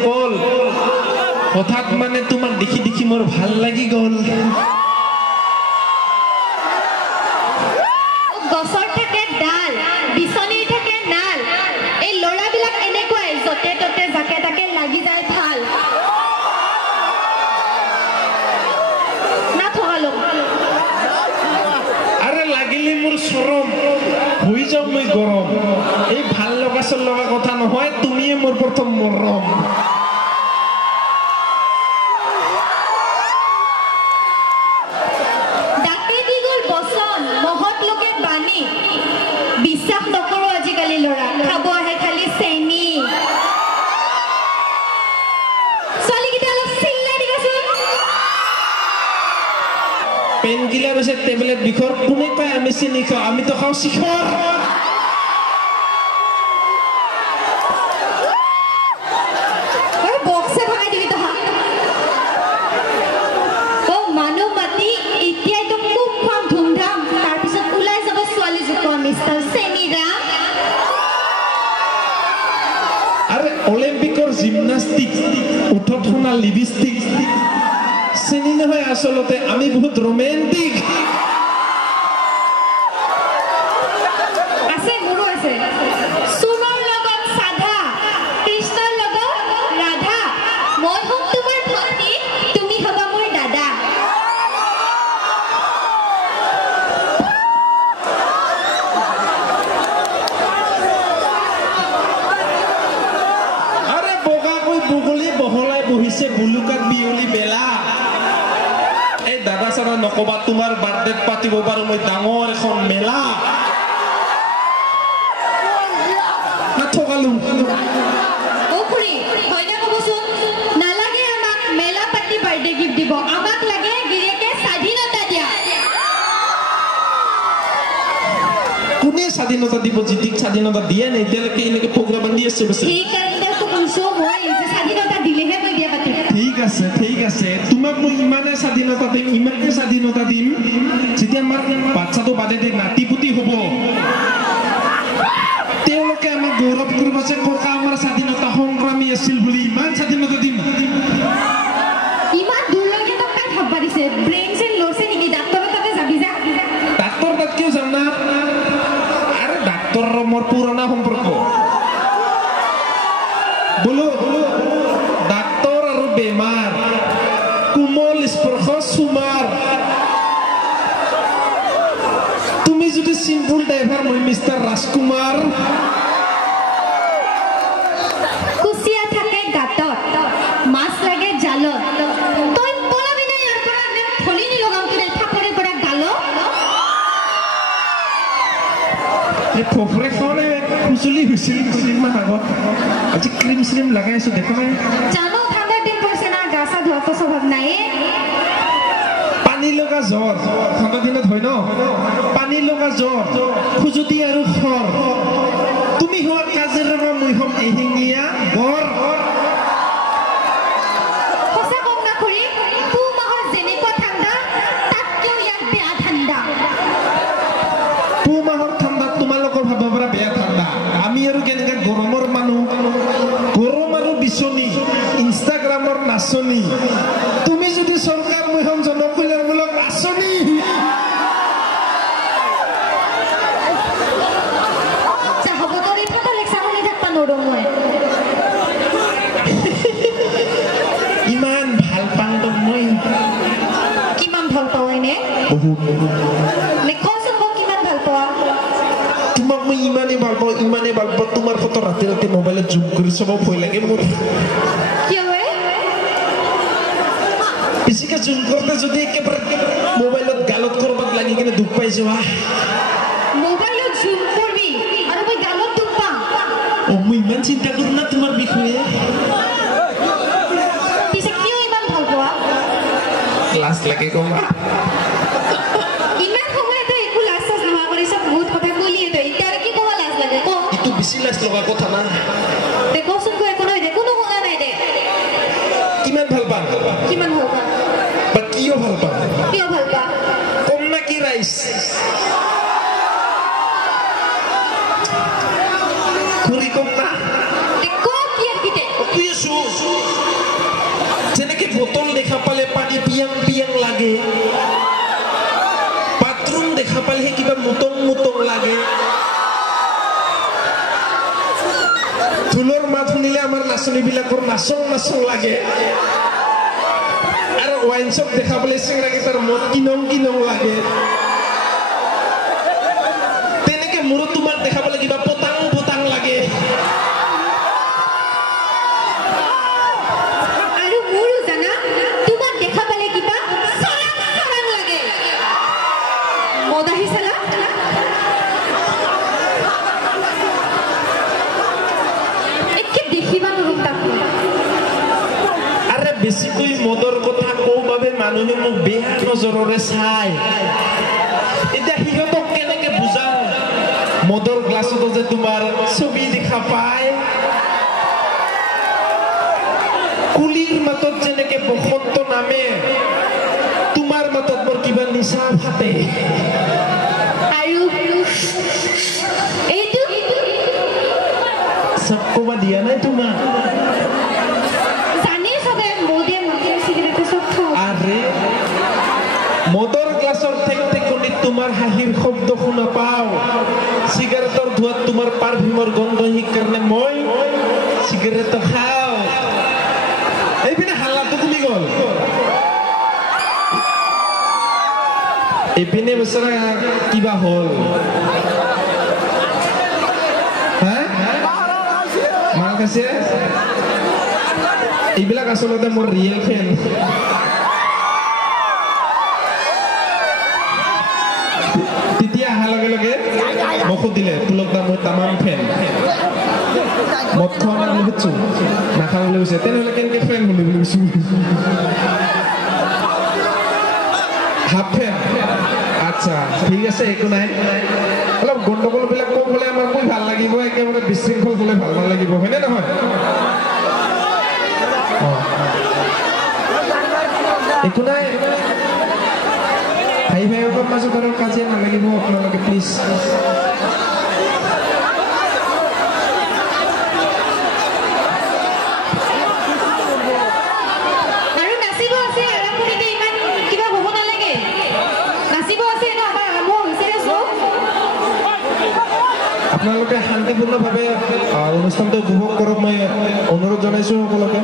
কল হঠাৎ মানে তোমাক দেখি দেখি মোৰ ভাল লাগি গ'ল গছৰ থাকে ডাল বিচনীৰ থাকে নাল এই ল'ৰাবিলাক এনেকুৱাই যতে ততে জাকে তাকে লাগি যায় ভাল না থকালো আৰে লাগিলে মোৰ চৰম হৈ যাওঁ মই গৰম এই ভাল লগা চল লগা কথা নহয় তুমিয়ে মোৰ প্ৰথম মৰম বিশ্বাস নকৰো আজিকালি ল'ৰা খাব আহে খালি চেনি ছোৱালীকেইটা অলপ চিল্লাই দিবাচোন পেইন কিলাৰ হৈছে টেবলেট বিষৰ কোনে পায় আমি চেনি খাওঁ আমিতো খাওঁ শিখৰ বক্সে ভগাই দিবি তহা মানুহ মাতি এতিয়াইতো খুব খুৱাম ধুমধাম তাৰপিছত ওলাই যাব ছোৱালী জোকোৱা মিষ্টাৰ চেনিৰা আৰে অলিম্পিকৰ জিমনাষ্টিক উঠত শুনা লিপষ্টিক চেনি নহয় আচলতে আমি বহুত ৰোমেণ্টিক আছে মোৰো আছে সুনৰ লগত সাধা কৃষ্ণৰ লগত ৰাধা মই হ'ম তোমাৰ ভণ্টি তুমি হ'বা মোৰ দাদা আৰে বগাকৈ বগলী বহলাই বহিছে বুলুকাক বিয়লি বেলা এই দাদা চাদা নকবা তোমাৰ বাৰ্থডেত পাতিব পাৰো মই ডাঙৰ এখন মেলা নাথকালো খুৰী হয়নে ক'বচোন নালাগে আমাক মেলা পাতি বাৰ্থডে গিফ্ট দিব আমাক লাগে গিৰিয়েকে স্বাধীনতা দিয়া কোনে স্বাধীনতা দিব যিটিক স্বাধীনতা দিয়ে নাই এতিয়ালৈকে এনেকে প্ৰগ্ৰাম বান্ধি আছে সেইকাৰণেতো কৈছো মই যে স্বাধীনতা দিলেহে মই বিয়া পাতিম ঠিক আছে তোমাক মই ইমানে স্বাধীনতা দিম ইমানকে স্বাধীনতা দিম যেতিয়া আমাৰ বাচ্চাটো বাদে দে নাতিপুতি হ'ব তেওঁলোকে আমাক গৌৰৱ কৰিব যে ককা আমাৰ স্বাধীনতা সংগ্ৰামী আছিল বুলি ইমান স্বাধীনতা দিম ইমান দূৰলৈকে তোক কাক ভাববা দিছে ব্ৰেইন চেন লৰছে নেকি ডাক্তৰৰ তাতে যাবি যা ডাক্তৰ তাত কিয় যাম না আৰে ডাক্তৰৰ মোৰ পুৰণা সম্পৰ্ক বোলো ডাক্তৰ আৰু বেমাৰ কোমল স্পৰ্শ চুমাৰ তুমি যদি চিম্পুল ড্ৰাইভাৰ মই মিষ্টাৰ ৰাজকুমাৰ কুচিয়া থাকে গাঁতত মাছ লাগে জালত তই পলাবি নাই ইয়াৰ পৰা নে থলিনি লগাম তোৰে থাপৰে পৰা গালত এই ফফৰে খাওঁনে খুচুলি হৈছিল দুদিনমান আগত আজি ক্ৰীম চ্ৰীম লগাই আছো দেখা নাই জানো ঠাণ্ডাৰ দিন পৰিছে না গা চা ধোৱাটো স্বভাৱ নাই পানী লগা জ্বৰ ঠাণ্ডা দিনত হয় ন পানী লগা জ্বৰ খুজুতি আৰু খৰ তুমি হোৱা কাজিৰঙা মই হ'ম এশিঙীয়া গড় সঁচা কম না খুৰী পুহ মাহৰ যেনেকুৱা ঠাণ্ডা তাতকেও ইয়াত বেয়া ঠাণ্ডা পুহ মাহৰ ঠাণ্ডাত তোমালোকৰ ভাবিব পৰা বেয়া ঠাণ্ডা আমি আৰু কেনেকে গৰমৰ মানুহ গৰম আৰু বিচনী ইনষ্টাগ্ৰামৰ নাচনী তুমি যদি চৰকাৰ মই হ'ম জনকল্যাণমূলক আঁচনি হ'ব তোৰ এই ফটো লেকচাৰ শুনি থাকবা নোৱাৰো মই ইমান ভাল পাওঁ তোক মই কিমান ভাল পাওঁ এনে কচোন মোক কিমান ভাল পোৱা তোমাক মই ইমানেই ভাল পাওঁ তোমাৰ ফটো ৰাতি ৰাতি মোবাইলত জুম কৰি চাব ভয় লাগে মোৰ কিয় বেছিকে জুম কৰোঁতে যদি একেবাৰে মোবাইলত গালত কৰবাত লাগি কিনে দুখ পাই যোৱা মোবাইলত জুম কৰবি আৰু মই গালত দুখ পাম মই ইমান চিন্তা কৰোঁ না তোমাৰ বিষয়ে পিছে কিয় ইমান ভাল পোৱা লাজ লাগে কমা ইমান সময়তে একো লাজ চাজ নোহোৱা কৰি চব বহুত কথা কলিয়ে তই এতিয়া আৰু কি ক'ব লাজ লাগে ক এইটো বেছি লাজ লগা কথা না দে কচোন কৈ একো নহয় দে কোনো শুনা নাই দে কিমান ভাল পাম কিমান ভাল পা বা কিয় ভাল পাম কিয় ভাল পা কম না কি ৰাইজ খুৰী কম না দে ক কি আৰু কিতে কৈ আছো যেনেকে বোতল দেখা পালে পানী পিয়াং পিয়াং লাগে বাথৰুম দেখা পালে কিবা মুটং মুটং লাগে ঢোলৰ মাত শুনিলে আমাৰ নাচনীবিলাকৰ নাচং নাচং লাগে আৰু ৱাইন শ্বপ দেখা পালে চেংৰাকেইটাৰ মদ কিনং কিনং লাগে তেনেকে মোৰো তোমাৰ দেখা পালে কিবা পতাং পতাং লাগে আৰু মোৰো জানা তোমাক দেখা পালে কিবা সৰাং সৰাং লাগে মদ আহিছালা একে দেখিবা নৰম তাক আৰে বেছিকৈ মদৰ কথা কওঁ বাবে মানুহে মোক বেয়া নজৰেৰে চাই এতিয়া সিহঁতক কেনেকে বুজাও মদৰ গ্লাছত যে তোমাৰ ছবি দেখা পায় কুলিৰ মাতত যেনেকে বসন্ত নামে তোমাৰ মাতত মোৰ কিবা নিচা ফাটে আৰু এইটো চব কবা দিয়া নাই তোমাক জানি সবে মদে মদে সিগারেট সব খাও আৰে মদৰ গ্লাছৰ ঠেক ঠেকনিত তোমাৰ হাঁহিৰ শব্দ শুনা পাওঁ চিগাৰেটৰ ধোঁৱাত তোমাৰ পাৰফিউমৰ গন্ধ সেইকাৰণে মই চিগাৰেট খাওঁ এইপিনে হাল্লাটো কমি গ'ল এইপিনে বেচৰা কিবা হ'ল মাল খাইছে এইবিলাক আচলতে মোৰ ৰিয়েল ফেন তেতিয়া অহাৰ লগে লগে মোক সুধিলে তোলক দা মই তামাম ফেন মদ খোৱা নাই বুলি সুধিছো নাখাওঁ বুলি কৈছে তেনেহ'লে কেনেকৈ ফেন বুলি কৈছো হাফ ফেন আচ্ছা ঠিক আছে একো নাই অলপ গণ্ডগোলবিলাক কম হ'লে আমাৰ খুব ভাল লাগিব একেবাৰে বিশৃংখল হ'লে ভাল নালাগিব হয়নে নহয় একো নাই ভাই ভাইকৰ মাজত আৰু কাজিয়া নালাগিব আপোনালোকে প্লিজ আৰু নাচিব আছে আৰম্ভণিতে ইমান কিবা হ'ব নালাগে নাচিব আছে ন আমাৰ আৰম্ভ হৈছে আপোনালোকে শান্তিপূৰ্ণভাৱে অনুষ্ঠানটো উপভোগ কৰক মই অনুৰোধ জনাইছোঁ সকলোকে